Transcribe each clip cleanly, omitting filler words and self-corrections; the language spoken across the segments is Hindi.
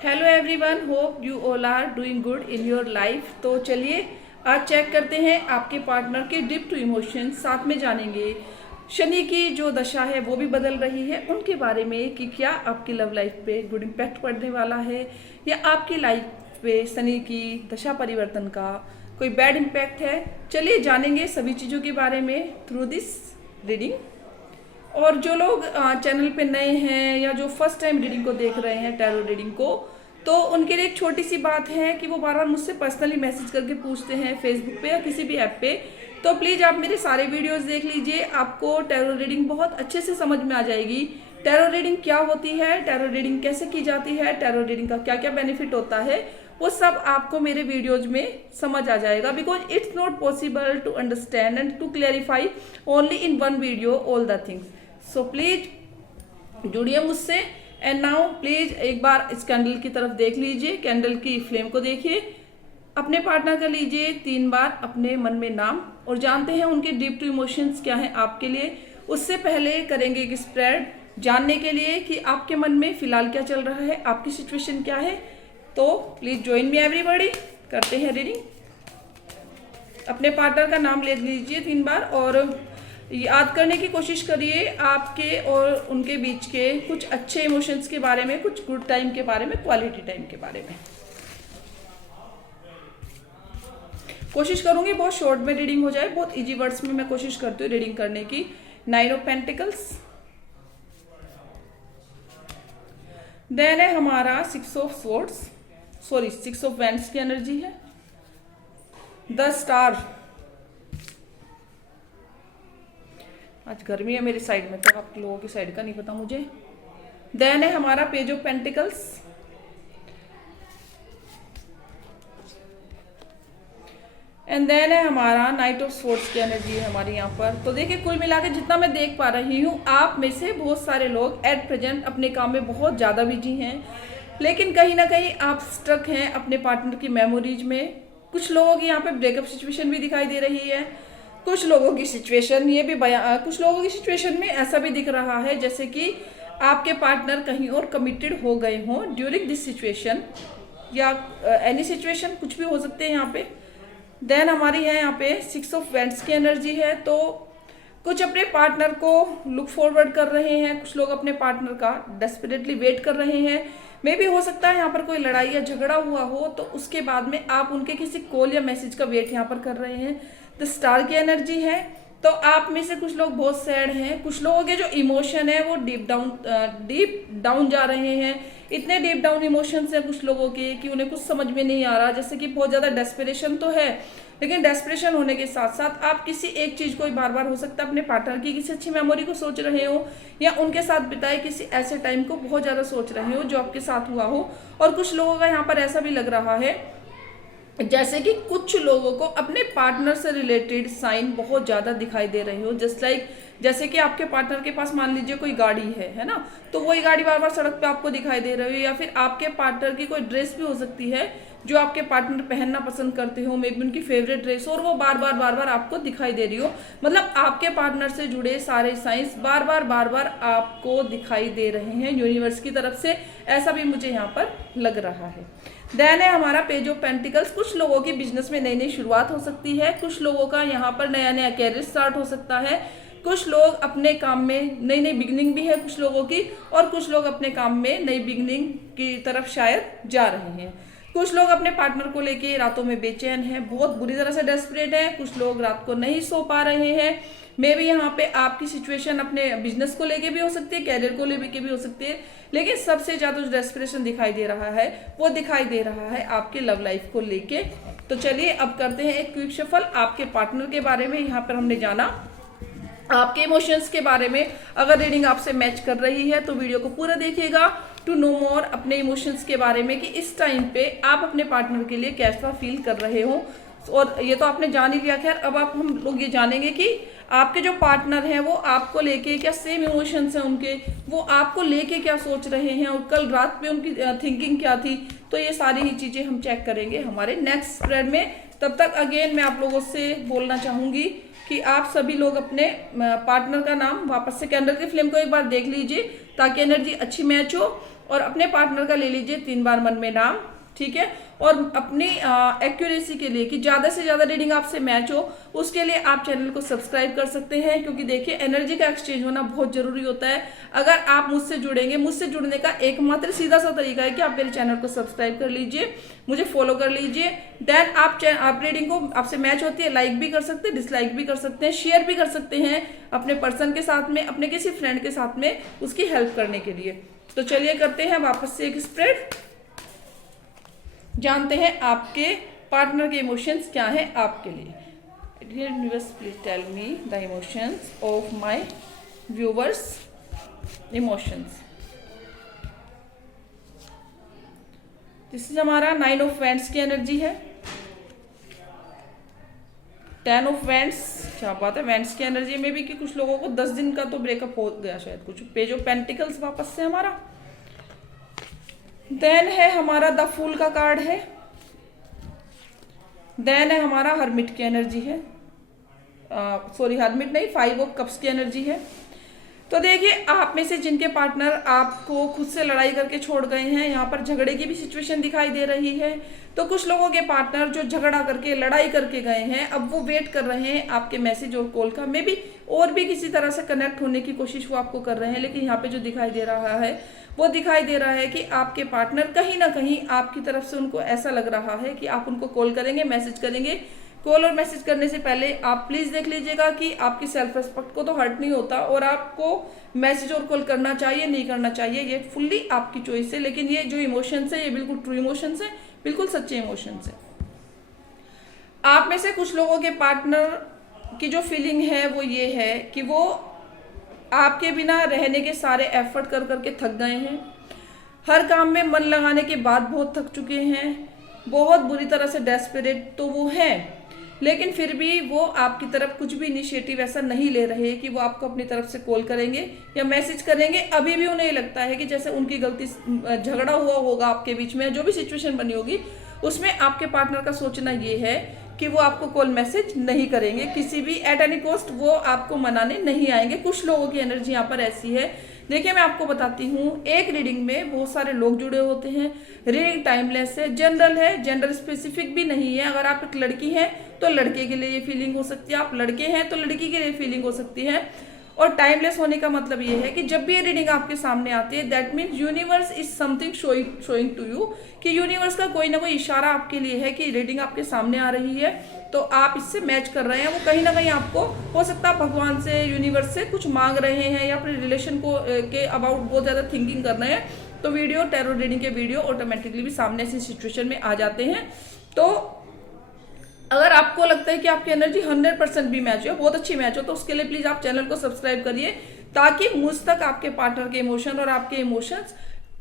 Hello everyone, hope you all are doing good in your life. तो चलिए आज चेक करते हैं आपके पार्टनर के डीप टू इमोशंस। साथ में जानेंगे शनि की जो दशा है वो भी बदल रही है उनके बारे में कि क्या आपकी लव लाइफ पे गुड इम्पैक्ट पड़ने वाला है या आपकी लाइफ पे शनि की दशा परिवर्तन का कोई बैड इम्पैक्ट है। चलिए जानेंगे सभी चीज़ों के बारे में थ्रू दिस रीडिंग। और जो लोग चैनल पे नए हैं या जो फर्स्ट टाइम रीडिंग को देख रहे हैं, टैरो रीडिंग को, तो उनके लिए एक छोटी सी बात है कि वो बार बार मुझसे पर्सनली मैसेज करके पूछते हैं फेसबुक पे या किसी भी ऐप पे। तो प्लीज़ आप मेरे सारे वीडियोस देख लीजिए, आपको टैरो रीडिंग बहुत अच्छे से समझ में आ जाएगी। टैरो रीडिंग क्या होती है, टैरो रीडिंग कैसे की जाती है, टैरो रीडिंग का क्या क्या बेनिफिट होता है, वो सब आपको मेरे वीडियोज में समझ आ जाएगा। Because it's not possible to understand and to clarify only in one video all the things. So please जुड़िए मुझसे। एंड नाउ प्लीज एक बार इस कैंडल की तरफ देख लीजिए, कैंडल की फ्लेम को देखिए, अपने पार्टनर का लीजिए 3 बार अपने मन में नाम और जानते हैं उनके डीप टू इमोशंस क्या हैं आपके लिए। उससे पहले करेंगे एक स्प्रेड जानने के लिए कि आपके मन में फिलहाल क्या चल रहा है, आपकी सिचुएशन क्या है। तो प्लीज ज्वाइन मी एवरीबॉडी, करते हैं रीडिंग। अपने पार्टनर का नाम ले लीजिए 3 बार और याद करने की कोशिश करिए आपके और उनके बीच के कुछ अच्छे इमोशंस के बारे में, कुछ गुड टाइम के बारे में, क्वालिटी टाइम के बारे में। कोशिश करूंगी बहुत शॉर्ट में रीडिंग हो जाए, बहुत इजी वर्ड्स में मैं कोशिश करती हूँ रीडिंग करने की। 9 ऑफ पेंटिकल्स, देन है हमारा 6 of swords, sorry 6 of wands की एनर्जी है। द स्टार, आज गर्मी है मेरी साइड में तो आप लोगों की साइड का नहीं पता मुझे। देन है हमारा page of pentacles, and then है हमारा नाइट ऑफ स्वॉर्ड्स की एनर्जी है हमारी यहाँ पर। तो देखिए कुल मिला के जितना मैं देख पा रही हूँ, आप में से बहुत सारे लोग एट प्रेजेंट अपने काम में बहुत ज़्यादा बिजी हैं, लेकिन कहीं ना कहीं आप स्ट्रक हैं अपने पार्टनर की मेमोरीज में। कुछ लोगों की यहाँ पे ब्रेकअप सिचुएशन भी दिखाई दे रही है, कुछ लोगों की सिचुएशन ये भी कुछ लोगों की सिचुएशन में ऐसा भी दिख रहा है जैसे कि आपके पार्टनर कहीं और कमिटेड हो गए हों ड्यूरिंग दिस सिचुएशन, या एनी सिचुएशन कुछ भी हो सकते हैं यहाँ पे। देन हमारी है यहाँ पे 6 ऑफ वैंड्स की एनर्जी है। तो कुछ अपने पार्टनर को लुक फॉरवर्ड कर रहे हैं, कुछ लोग अपने पार्टनर का डेस्परेटली वेट कर रहे हैं। मे भी हो सकता है यहाँ पर कोई लड़ाई या झगड़ा हुआ हो तो उसके बाद में आप उनके किसी कॉल या मैसेज का वेट यहाँ पर कर रहे हैं। द स्टार की एनर्जी है। तो आप में से कुछ लोग बहुत सैड हैं, कुछ लोगों के जो इमोशन है वो डीप डाउन जा रहे हैं। इतने डीप डाउन इमोशंस हैं कुछ लोगों के कि उन्हें कुछ समझ में नहीं आ रहा। जैसे कि बहुत ज़्यादा डेस्परेशन तो है, लेकिन डेस्परेशन होने के साथ साथ आप किसी एक चीज़ को बार बार हो सकता है अपने पार्टनर की किसी अच्छी मेमोरी को सोच रहे हो या उनके साथ बिताए किसी ऐसे टाइम को बहुत ज़्यादा सोच रहे हो जो आपके साथ हुआ हो। और कुछ लोगों का यहाँ पर ऐसा भी लग रहा है जैसे कि कुछ लोगों को अपने पार्टनर से रिलेटेड साइन बहुत ज़्यादा दिखाई दे रहे हो। जस्ट लाइक जैसे कि आपके पार्टनर के पास मान लीजिए कोई गाड़ी है ना, तो वही गाड़ी बार बार सड़क पे आपको दिखाई दे रही हो, या फिर आपके पार्टनर की कोई ड्रेस भी हो सकती है जो आपके पार्टनर पहनना पसंद करते हो, मे बी उनकी फेवरेट ड्रेस, और वो बार बार आपको दिखाई दे रही हो। मतलब आपके पार्टनर से जुड़े सारे साइंस बार बार आपको दिखाई दे रहे हैं यूनिवर्स की तरफ से, ऐसा भी मुझे यहाँ पर लग रहा है। देन है हमारा पेज ऑफ पेंटिकल्स। कुछ लोगों की बिजनेस में नई नई शुरुआत हो सकती है, कुछ लोगों का यहाँ पर नया नया कैरियर स्टार्ट हो सकता है, कुछ लोग अपने काम में नई नई बिगनिंग भी है कुछ लोगों की, और कुछ लोग अपने काम में नई बिगनिंग की तरफ शायद जा रहे हैं। कुछ लोग अपने पार्टनर को लेके रातों में बेचैन हैं, बहुत बुरी तरह से डेस्परेट हैं, कुछ लोग रात को नहीं सो पा रहे हैं। मे भी यहाँ पे आपकी सिचुएशन अपने बिजनेस को लेके भी हो सकती है, कैरियर को लेके भी हो सकती है, लेकिन सबसे ज्यादा जो डेस्परेशन दिखाई दे रहा है वो दिखाई दे रहा है आपके लव लाइफ को लेके। तो चलिए अब करते हैं एक क्विक शफल। आपके पार्टनर के बारे में यहाँ पर हमने जाना, आपके इमोशंस के बारे में। अगर रीडिंग आपसे मैच कर रही है तो वीडियो को पूरा देखिएगा टू नो मोर अपने इमोशंस के बारे में कि इस टाइम पे आप अपने पार्टनर के लिए कैसा फील कर रहे हो। और ये तो आपने जान ही लिया। खैर अब हम लोग ये जानेंगे कि आपके जो पार्टनर हैं वो आपको लेके क्या सेम इमोशंस हैं उनके, वो आपको लेके क्या सोच रहे हैं और कल रात में उनकी थिंकिंग क्या थी। तो ये सारी ही चीजें हम चेक करेंगे हमारे नेक्स्ट स्प्रेड में। तब तक अगेन मैं आप लोगों से बोलना चाहूंगी कि आप सभी लोग अपने पार्टनर का नाम वापस से कैंडल की फ्लेम को एक बार देख लीजिए ताकि एनर्जी अच्छी मैच हो। और अपने पार्टनर का ले लीजिए 3 बार मन में नाम, ठीक है। और अपनी एक्यूरेसी के लिए कि ज़्यादा से ज़्यादा रीडिंग आपसे मैच हो, उसके लिए आप चैनल को सब्सक्राइब कर सकते हैं, क्योंकि देखिए एनर्जी का एक्सचेंज होना बहुत ज़रूरी होता है। अगर आप मुझसे जुड़ेंगे, मुझसे जुड़ने का एकमात्र सीधा सा तरीका है कि आप मेरे चैनल को सब्सक्राइब कर लीजिए, मुझे फॉलो कर लीजिए। देन आप रीडिंग को आपसे मैच होती है लाइक भी कर सकते हैं, डिसलाइक भी कर सकते हैं, शेयर भी कर सकते हैं अपने पर्सन के साथ में, अपने किसी फ्रेंड के साथ में उसकी हेल्प करने के लिए। तो चलिए करते हैं वापस से एक स्प्रेड, जानते हैं आपके पार्टनर के इमोशंस क्या हैं आपके लिए। Dear universe please tell me the emotions of my viewers emotions. This is हमारा 9 ऑफ वैंड्स की एनर्जी है, 10 ऑफ वैंड्स, क्या बात है, वैंड्स की एनर्जी में भी कि कुछ लोगों को 10 दिन का तो ब्रेकअप हो गया शायद कुछ। पेज ऑफ पेंटिकल्स वापस से हमारा, देन है हमारा द फूल का कार्ड है, देन है हमारा हर्मिट की एनर्जी है, सॉरी हर्मिट नहीं, 5 ऑफ कप्स की एनर्जी है। तो देखिए आप में से जिनके पार्टनर आपको खुद से लड़ाई करके छोड़ गए हैं, यहाँ पर झगड़े की भी सिचुएशन दिखाई दे रही है। तो कुछ लोगों के पार्टनर जो झगड़ा करके लड़ाई करके गए हैं, अब वो वेट कर रहे हैं आपके मैसेज और कॉल का, मे बी और भी किसी तरह से कनेक्ट होने की कोशिश वो आपको कर रहे हैं। लेकिन यहाँ पे जो दिखाई दे रहा है वो दिखाई दे रहा है कि आपके पार्टनर कहीं ना कहीं आपकी तरफ से उनको ऐसा लग रहा है कि आप उनको कॉल करेंगे, मैसेज करेंगे। कॉल और मैसेज करने से पहले आप प्लीज देख लीजिएगा कि आपकी सेल्फ रिस्पेक्ट को तो हर्ट नहीं होता, और आपको मैसेज और कॉल करना चाहिए नहीं करना चाहिए ये फुल्ली आपकी चॉइस है। लेकिन ये जो इमोशंस है ये बिल्कुल ट्रू इमोशंस है, बिल्कुल सच्चे इमोशंस है। आप में से कुछ लोगों के पार्टनर की जो फीलिंग है वो ये है कि वो आपके बिना रहने के सारे एफर्ट कर करके थक गए हैं, हर काम में मन लगाने के बाद बहुत थक चुके हैं, बहुत बुरी तरह से डेस्परेट तो वो हैं, लेकिन फिर भी वो आपकी तरफ कुछ भी इनिशिएटिव ऐसा नहीं ले रहे कि वो आपको अपनी तरफ से कॉल करेंगे या मैसेज करेंगे। अभी भी उन्हें लगता है कि जैसे उनकी गलती, झगड़ा हुआ होगा आपके बीच में, जो भी सिचुएशन बनी होगी उसमें आपके पार्टनर का सोचना ये है कि वो आपको कॉल मैसेज नहीं करेंगे, किसी भी एट एनी कॉस्ट वो आपको मनाने नहीं आएंगे। कुछ लोगों की एनर्जी यहाँ पर ऐसी है। देखिए मैं आपको बताती हूँ, एक रीडिंग में बहुत सारे लोग जुड़े होते हैं। रीडिंग टाइमलेस है, जनरल है, जेंडर स्पेसिफिक भी नहीं है। अगर आप एक लड़की हैं तो लड़के के लिए ये फीलिंग हो सकती है, आप लड़के हैं तो लड़की के लिए फीलिंग हो सकती है। और टाइमलेस होने का मतलब ये है कि जब भी ये रीडिंग आपके सामने आती है, that means universe is something showing to you, कि यूनिवर्स का कोई ना कोई इशारा आपके लिए है कि रीडिंग आपके सामने आ रही है, तो आप इससे मैच कर रहे हैं। वो कहीं ना कहीं आपको हो सकता है भगवान से, यूनिवर्स से कुछ मांग रहे हैं, या अपने रिलेशन को के अबाउट बहुत ज़्यादा थिंकिंग कर रहे हैं। तो वीडियो, टैरो रीडिंग के वीडियो ऑटोमेटिकली भी सामने ऐसी सिचुएशन में आ जाते हैं। तो अगर आपको लगता है कि आपकी एनर्जी 100% भी मैच हो, बहुत अच्छी मैच हो, तो उसके लिए प्लीज आप चैनल को सब्सक्राइब करिए, ताकि मुझ तक आपके पार्टनर के इमोशन और आपके इमोशंस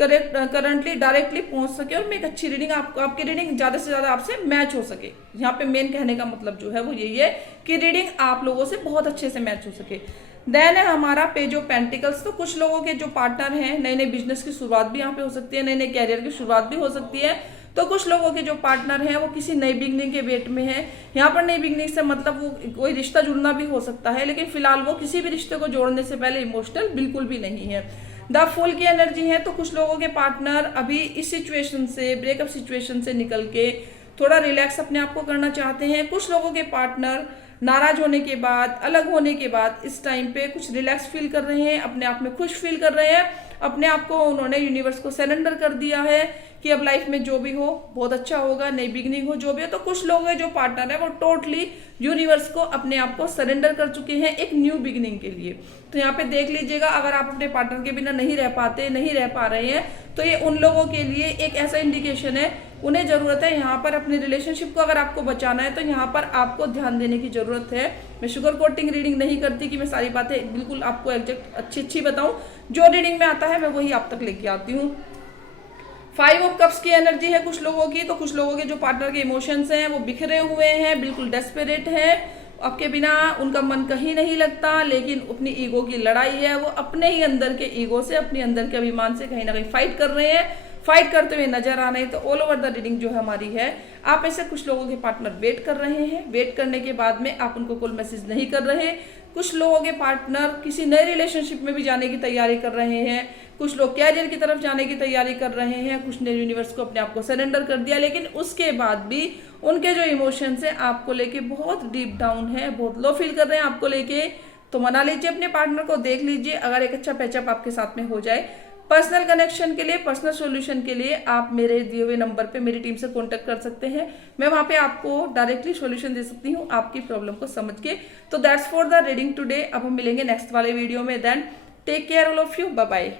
करंटली डायरेक्टली पहुंच सके, और मैं एक अच्छी रीडिंग आपकी रीडिंग ज्यादा से ज्यादा आपसे मैच हो सके। यहाँ पे मेन कहने का मतलब जो है वो यही है कि रीडिंग आप लोगों से बहुत अच्छे से मैच हो सके। देन है हमारा पेज ऑफ पेंटिकल्स। तो कुछ लोगों के जो पार्टनर हैं, नए नए बिजनेस की शुरुआत भी यहाँ पे हो सकती है, नए नए कैरियर की शुरुआत भी हो सकती है। तो कुछ लोगों के जो पार्टनर हैं वो किसी नई बिगनिंग के वेट में है। यहाँ पर नई बिगनिंग से मतलब वो कोई रिश्ता जुड़ना भी हो सकता है, लेकिन फिलहाल वो किसी भी रिश्ते को जोड़ने से पहले इमोशनल बिल्कुल भी नहीं है। द फूल की एनर्जी है। तो कुछ लोगों के पार्टनर अभी इस सिचुएशन से, ब्रेकअप सिचुएशन से निकल के थोड़ा रिलैक्स अपने आप को करना चाहते हैं। कुछ लोगों के पार्टनर नाराज होने के बाद, अलग होने के बाद इस टाइम पे कुछ रिलैक्स फील कर रहे हैं, अपने आप में खुश फील कर रहे हैं, अपने आप को उन्होंने यूनिवर्स को सरेंडर कर दिया है कि अब लाइफ में जो भी हो बहुत अच्छा होगा, नई बिगनिंग हो, जो भी हो। तो कुछ लोग हैं जो पार्टनर है वो टोटली यूनिवर्स को, अपने आप को सरेंडर कर चुके हैं एक न्यू बिगनिंग के लिए। तो यहाँ पे देख लीजिएगा, अगर आप अपने पार्टनर के बिना नहीं रह पाते, नहीं रह पा रहे हैं, तो ये उन लोगों के लिए एक ऐसा इंडिकेशन है, उन्हें जरूरत है यहाँ पर अपने रिलेशनशिप को अगर आपको बचाना है तो यहाँ पर आपको ध्यान देने की जरूरत है। मैं शुगर कोटिंग रीडिंग नहीं करती कि मैं सारी बातें बिल्कुल आपको एग्जैक्ट अच्छी बताऊं, जो रीडिंग में आता है मैं वही आप तक लेके आती हूँ। 5 ऑफ कप्स की एनर्जी है कुछ लोगों की। तो कुछ लोगों के जो पार्टनर के इमोशंस हैं वो बिखरे हुए हैं, बिल्कुल डेस्परेट है, आपके बिना उनका मन कहीं नहीं लगता, लेकिन अपनी ईगो की लड़ाई है। वो अपने ही अंदर के ईगो से, अपने अंदर के अभिमान से कहीं ना कहीं फाइट कर रहे हैं, फाइट करते हुए नजर आ रहे हैं। तो ऑल ओवर द रीडिंग जो है हमारी है, आप ऐसे कुछ लोगों के पार्टनर वेट कर रहे हैं, वेट करने के बाद में आप उनको कॉल मैसेज नहीं कर रहे। कुछ लोगों के पार्टनर किसी नए रिलेशनशिप में भी जाने की तैयारी कर रहे हैं, कुछ लोग कैरियर की तरफ जाने की तैयारी कर रहे हैं, कुछ ने यूनिवर्स को अपने आप को सरेंडर कर दिया, लेकिन उसके बाद भी उनके जो इमोशंस है आपको लेके बहुत डीप डाउन है, बहुत लो फील कर रहे हैं आपको लेके। तो मना लीजिए अपने पार्टनर को, देख लीजिए अगर एक अच्छा पैचअप आपके साथ में हो जाए। पर्सनल कनेक्शन के लिए, पर्सनल सॉल्यूशन के लिए आप मेरे दिए हुए नंबर पे मेरी टीम से कांटेक्ट कर सकते हैं। मैं वहां पे आपको डायरेक्टली सॉल्यूशन दे सकती हूँ आपकी प्रॉब्लम को समझ के। तो that's for the reading today. अब हम मिलेंगे नेक्स्ट वाले वीडियो में। Then take care all of you, bye bye.